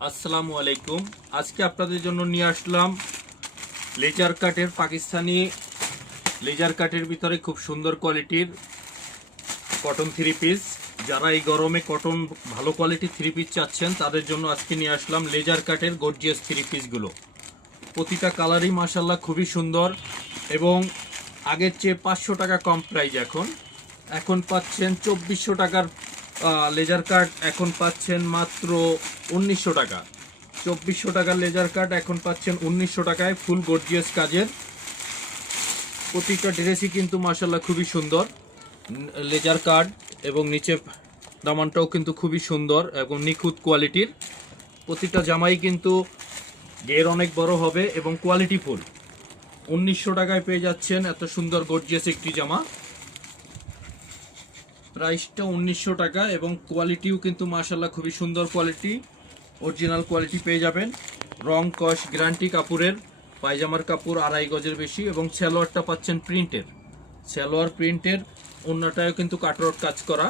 আসসালামু আলাইকুম। আজকে আপনাদের জন্য নিয়ে আসলাম লেজার কাটের পাকিস্তানি লেজার কাটের ভিতরে খুব সুন্দর কোয়ালিটির কটন থ্রি পিস। যারা এই গরমে কটন ভালো কোয়ালিটির থ্রি পিস চাচ্ছেন তাদের জন্য আজকে নিয়ে আসলাম লেজার কাটের গর্জিয়াস থ্রি পিসগুলো। প্রতিটা কালারই মাশাল্লাহ খুবই সুন্দর এবং আগের চেয়ে 500 টাকা কম প্রাইস। এখন পাচ্ছেন 2400 টাকার লেজার কাট, এখন পাচ্ছেন মাত্র 1900 টাকা। 2400 টাকার লেজার কাট এখন পাচ্ছেন 1900 টাকায়, ফুল গর্জিয়াস কাজের। প্রতিটা ড্রেসই কিন্তু মাশাল্লাহ খুবই সুন্দর লেজার কাট, এবং নিচে দামানটাও কিন্তু খুবই সুন্দর এবং নিখুঁত কোয়ালিটির। প্রতিটা জামাই কিন্তু ঘের অনেক বড় হবে এবং কোয়ালিটি ফুল। 1900 টাকায় পেয়ে যাচ্ছেন এত সুন্দর গর্জিয়াস একটি জামা। প্রাইসটা 1900 টাকা এবং কোয়ালিটিও কিন্তু মাশাল্লাহ খুবই সুন্দর কোয়ালিটি, অরিজিনাল কোয়ালিটি পেয়ে যাবেন। রং কস গ্যারান্টি কাপড়ের। পায়জামার কাপড় 2.5 গজের বেশি এবং সালোয়ারটা পাচ্ছেন প্রিন্টের। সালোয়ার প্রিন্টের, ওড়নাটাও কিন্তু কাটওয়ার্ক কাজ করা,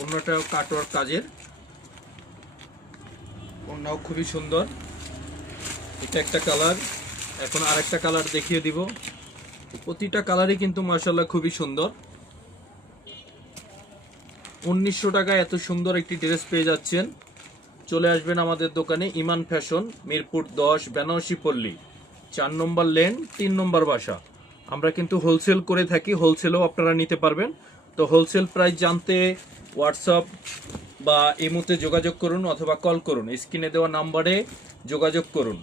ওড়নাটাও কাটওয়ার্ক কাজের, ওড়নাও খুবই সুন্দর। এটা একটা কালার, এখন আরেকটা কালার দেখিয়ে দিব। প্রতিটা কালারই কিন্তু মাশাল্লাহ খুবই সুন্দর। 1900 টাকায় এত সুন্দর একটি ড্রেস পেয়ে যাচ্ছেন। চলে আসবেন আমাদের দোকানে, ইমান ফ্যাশন, মিরপুর 10, বেনারসি পল্লী, 4 নম্বর লেন, 3 নম্বর বাসা। আমরা কিন্তু হোলসেল করে থাকি, হোলসেলও আপনারা নিতে পারবেন। তো হোলসেল প্রাইস জানতে হোয়াটসঅ্যাপ বা ইমোতে যোগাযোগ করুন অথবা কল করুন, স্ক্রিনে দেওয়া নাম্বারে যোগাযোগ করুন।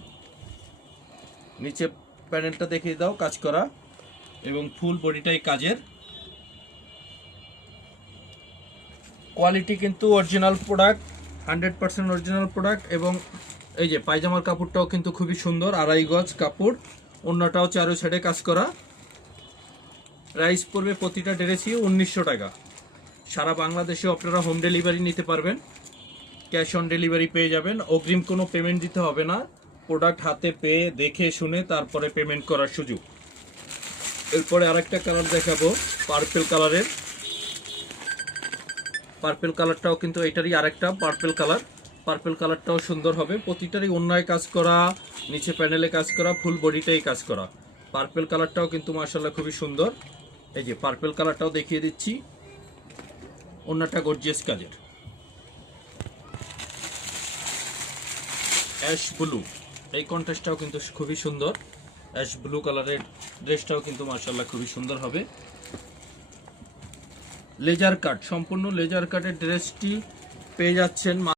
নিচে প্যানেলটা দেখিয়ে দাও, কাজ করা এবং ফুল বডিটাই কাজের। কোয়ালিটি কিন্তু অরিজিনাল প্রোডাক্ট, 100% অরিজিনাল প্রোডাক্ট। এবং এই যে পায়জামার কাপড়টাও কিন্তু খুবই সুন্দর, 2.5 গজ কাপড়, অন্যটাও চারো সাইডে কাজ করা। প্রাইস পড়বে প্রতিটা ড্রেসই 1900 টাকা। সারা বাংলাদেশে আপনারা হোম ডেলিভারি নিতে পারবেন, ক্যাশ অন ডেলিভারি পেয়ে যাবেন। অগ্রিম কোনো পেমেন্ট দিতে হবে না, প্রোডাক্ট হাতে পেয়ে দেখে শুনে তারপরে পেমেন্ট করার সুযোগ। এরপরে আরেকটা কালার দেখাবো, পার্পল কালারের। পার্পল কালারটাও কিন্তু এটারই আরেকটা পার্পল কালার। পার্পল কালারটাও সুন্দর হবে, প্রতিটারই অন্যায় কাজ করা, নিচে প্যানেলে কাজ করা, ফুল বডিটাই কাজ করা। পার্পল কালারটাও কিন্তু মাশাআল্লাহ খুবই সুন্দর। এই যে পার্পল কালারটাও দেখিয়ে দিচ্ছি, অন্যটা গর্জিয়াস কাজের। অ্যাশ ব্লু, এই কন্ট্রাস্টটাও কিন্তু খুবই সুন্দর। অ্যাশ ব্লু কালারের ড্রেসটাও কিন্তু মাশাআল্লাহ খুবই সুন্দর হবে। লেজার কাট, সম্পূর্ণ লেজার কাটের ড্রেসটি পেয়ে যাচ্ছেন